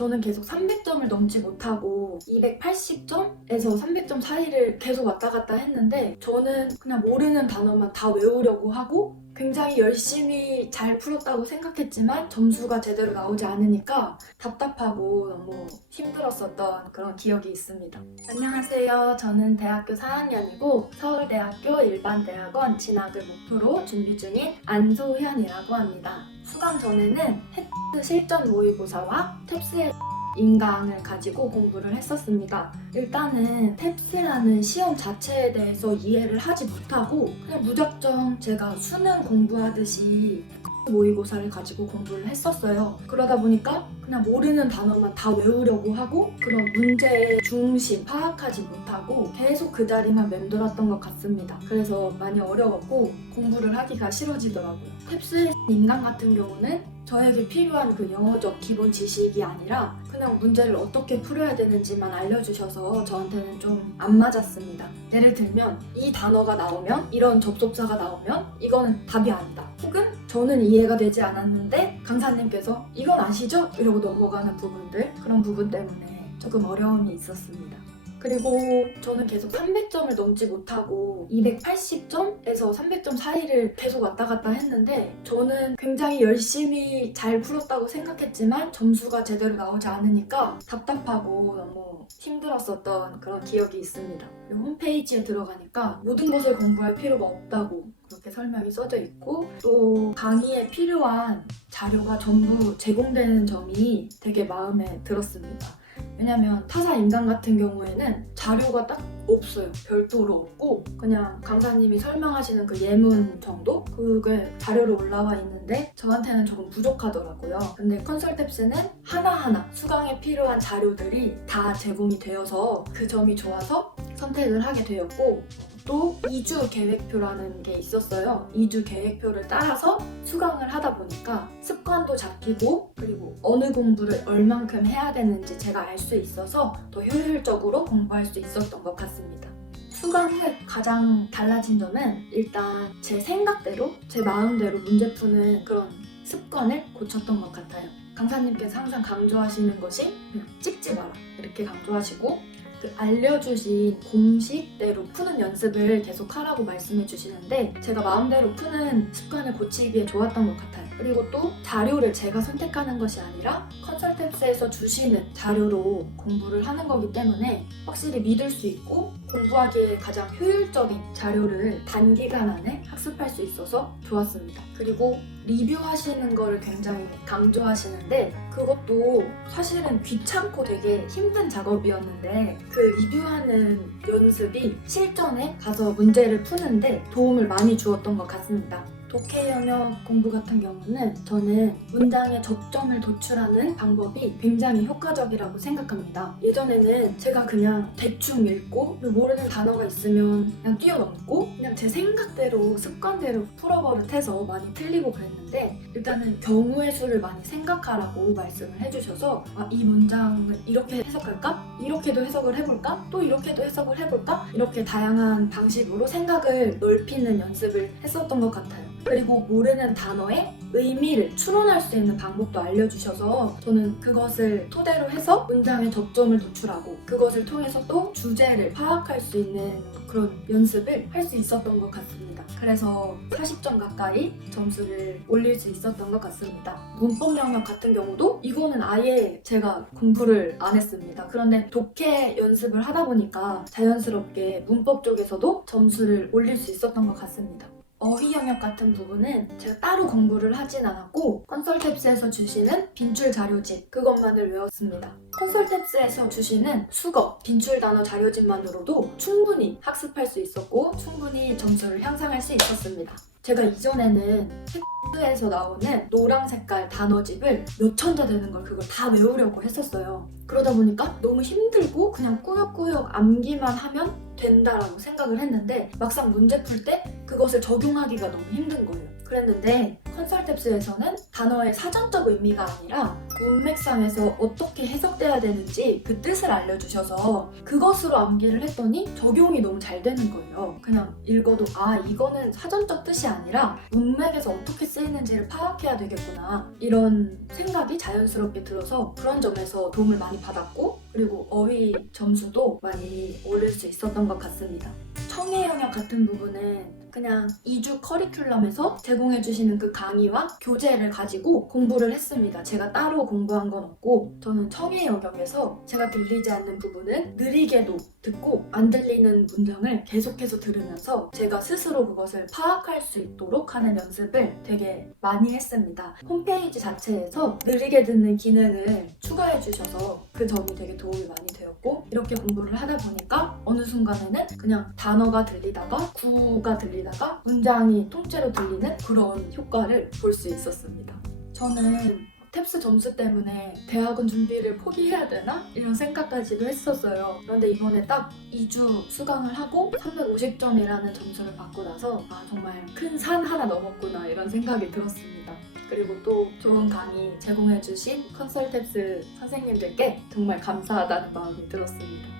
저는 계속 300점을 넘지 못하고 280점에서 300점 사이를 계속 왔다 갔다 했는데 저는 그냥 모르는 단어만 다 외우려고 하고 굉장히 열심히 잘 풀었다고 생각했지만 점수가 제대로 나오지 않으니까 답답하고 너무 힘들었었던 그런 기억이 있습니다. 안녕하세요. 저는 대학교 4학년이고 서울대학교 일반대학원 진학을 목표로 준비 중인 안소현이라고 합니다. 수강 전에는 햇트 실전 모의고사와 탭스의 인강을 가지고 공부를 했었습니다. 일단은 탭스라는 시험 자체에 대해서 이해를 하지 못하고 그냥 무작정 제가 수능 공부하듯이 모의고사를 가지고 공부를 했었어요. 그러다 보니까 그냥 모르는 단어만 다 외우려고 하고 그런 문제의 중심 파악하지 못하고 계속 그 자리만 맴돌았던 것 같습니다. 그래서 많이 어려웠고 공부를 하기가 싫어지더라고요. 탭스 인강 같은 경우는 저에게 필요한 그 영어적 기본 지식이 아니라 그냥 문제를 어떻게 풀어야 되는지만 알려주셔서 저한테는 좀 안 맞았습니다. 예를 들면 이 단어가 나오면 이런 접속사가 나오면 이거는 답이 아니다. 혹은 저는 이해가 되지 않았는데 강사님께서 이건 아시죠? 이러고 넘어가는 부분들 그런 부분 때문에 조금 어려움이 있었습니다. 그리고 저는 계속 300점을 넘지 못하고 280점에서 300점 사이를 계속 왔다 갔다 했는데 저는 굉장히 열심히 잘 풀었다고 생각했지만 점수가 제대로 나오지 않으니까 답답하고 너무 힘들었었던 그런 기억이 있습니다. 홈페이지에 들어가니까 모든 것을 공부할 필요가 없다고 그렇게 설명이 써져 있고 또 강의에 필요한 자료가 전부 제공되는 점이 되게 마음에 들었습니다. 왜냐면 타사 인강 같은 경우에는 자료가 딱 없어요. 별도로 없고 그냥 강사님이 설명하시는 그 예문 정도? 그게 자료로 올라와 있는데 저한테는 조금 부족하더라고요. 근데 컨설탭스는 하나하나 수강에 필요한 자료들이 다 제공이 되어서 그 점이 좋아서 선택을 하게 되었고 또 2주 계획표라는 게 있었어요. 2주 계획표를 따라서 수강을 하다 보니까 습관도 잡히고 그리고 어느 공부를 얼만큼 해야 되는지 제가 알 수 있어서 더 효율적으로 공부할 수 있었던 것 같습니다. 수강 후 가장 달라진 점은 일단 제 생각대로 제 마음대로 문제 푸는 그런 습관을 고쳤던 것 같아요. 강사님께서 항상 강조하시는 것이 그냥 찍지 마라 이렇게 강조하시고 그 알려주신 공식대로 푸는 연습을 계속 하라고 말씀해 주시는데 제가 마음대로 푸는 습관을 고치기에 좋았던 것 같아요. 그리고 또 자료를 제가 선택하는 것이 아니라 컨설턴스에서 주시는 자료로 공부를 하는 거기 때문에 확실히 믿을 수 있고 공부하기에 가장 효율적인 자료를 단기간 안에 학습할 수 있어서 좋았습니다. 그리고 리뷰하시는 거를 굉장히 강조하시는데 그것도 사실은 귀찮고 되게 힘든 작업이었는데 그 리뷰하는 연습이 실전에 가서 문제를 푸는데 도움을 많이 주었던 것 같습니다. 독해 영역 공부 같은 경우는 저는 문장의 접점을 도출하는 방법이 굉장히 효과적이라고 생각합니다. 예전에는 제가 그냥 대충 읽고 모르는 단어가 있으면 그냥 뛰어넘고 그냥 제 생각대로 습관대로 풀어버릇해서 많이 틀리고 그랬는데 일단은 경우의 수를 많이 생각하라고 말씀을 해주셔서 이 문장을 이렇게 해석할까? 이렇게도 해석을 해볼까? 또 이렇게도 해석을 해볼까? 이렇게 다양한 방식으로 생각을 넓히는 연습을 했었던 것 같아요. 그리고 모르는 단어의 의미를 추론할 수 있는 방법도 알려주셔서 저는 그것을 토대로 해서 문장의 접점을 도출하고 그것을 통해서 또 주제를 파악할 수 있는 그런 연습을 할 수 있었던 것 같습니다. 그래서 40점 가까이 점수를 올릴 수 있었던 것 같습니다. 문법 영역 같은 경우도 이거는 아예 제가 공부를 안 했습니다. 그런데 독해 연습을 하다 보니까 자연스럽게 문법 쪽에서도 점수를 올릴 수 있었던 것 같습니다. 어휘 영역 같은 부분은 제가 따로 공부를 하진 않았고 컨설탭스에서 주시는 빈출 자료집 그것만을 외웠습니다. 컨설탭스에서 주시는 수거, 빈출 단어 자료집만으로도 충분히 학습할 수 있었고 충분히 점수를 향상할 수 있었습니다. 제가 이전에는 텍스트에서 나오는 노랑 색깔 단어집을 몇 천자 되는 걸 그걸 다 외우려고 했었어요. 그러다 보니까 너무 힘들고 그냥 꾸역꾸역 암기만 하면 된다라고 생각을 했는데 막상 문제 풀 때 그것을 적용하기가 너무 힘든 거예요. 그랬는데 컨설탭스에서는 단어의 사전적 의미가 아니라 문맥상에서 어떻게 해석돼야 되는지 그 뜻을 알려주셔서 그것으로 암기를 했더니 적용이 너무 잘 되는 거예요. 그냥 읽어도 아 이거는 사전적 뜻이 아니라 문맥에서 어떻게 쓰이는지를 파악해야 되겠구나 이런 생각이 자연스럽게 들어서 그런 점에서 도움을 많이 받았고 그리고 어휘 점수도 많이 올릴 수 있었던 것 같습니다. 청해 영역 같은 부분은 그냥 2주 커리큘럼에서 제공해주시는 그 강의와 교재를 가지고 공부를 했습니다. 제가 따로 공부한 건 없고 저는 청해 영역에서 제가 들리지 않는 부분은 느리게도 듣고 안 들리는 문장을 계속해서 들으면서 제가 스스로 그것을 파악할 수 있도록 하는 연습을 되게 많이 했습니다. 홈페이지 자체에서 느리게 듣는 기능을 추가해 주셔서 그 점이 되게 도움이 많이 되었고 이렇게 공부를 하다 보니까 어느 순간에는 그냥 단어가 들리다가 구가 들리다가 문장이 통째로 들리는 그런 효과를 볼 수 있었습니다. 저는 탭스 점수 때문에 대학원 준비를 포기해야 되나? 이런 생각까지도 했었어요. 그런데 이번에 딱 2주 수강을 하고 350점이라는 점수를 받고 나서 아 정말 큰 산 하나 넘었구나 이런 생각이 들었습니다. 그리고 또 좋은 강의 제공해주신 컨설탭스 선생님들께 정말 감사하다는 마음이 들었습니다.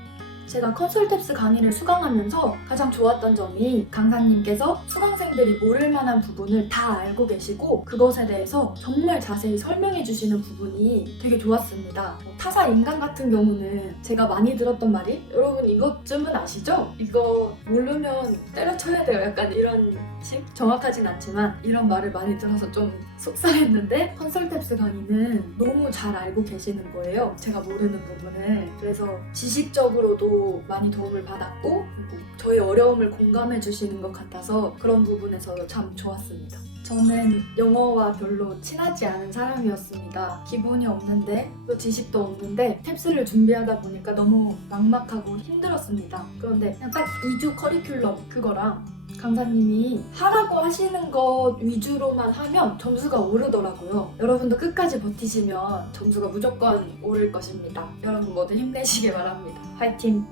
제가 컨설탭스 강의를 수강하면서 가장 좋았던 점이 강사님께서 수강생들이 모를 만한 부분을 다 알고 계시고 그것에 대해서 정말 자세히 설명해 주시는 부분이 되게 좋았습니다. 타사 인간 같은 경우는 제가 많이 들었던 말이 여러분 이것쯤은 아시죠? 이거 모르면 때려쳐야 돼요. 약간 이런 식? 정확하진 않지만 이런 말을 많이 들어서 좀 속상했는데 컨설탭스 강의는 너무 잘 알고 계시는 거예요. 제가 모르는 부분을. 그래서 지식적으로도 많이 도움을 받았고 그리고 저의 어려움을 공감해 주시는 것 같아서 그런 부분에서 참 좋았습니다. 저는 영어와 별로 친하지 않은 사람이었습니다. 기본이 없는데 또 지식도 없는데 탭스를 준비하다 보니까 너무 막막하고 힘들었습니다. 그런데 그냥 딱 2주 커리큘럼 그거랑 강사님이 하라고 하시는 것 위주로만 하면 점수가 오르더라고요. 여러분도 끝까지 버티시면 점수가 무조건 오를 것입니다. 여러분 모두 힘내시길 바랍니다. 화이팅!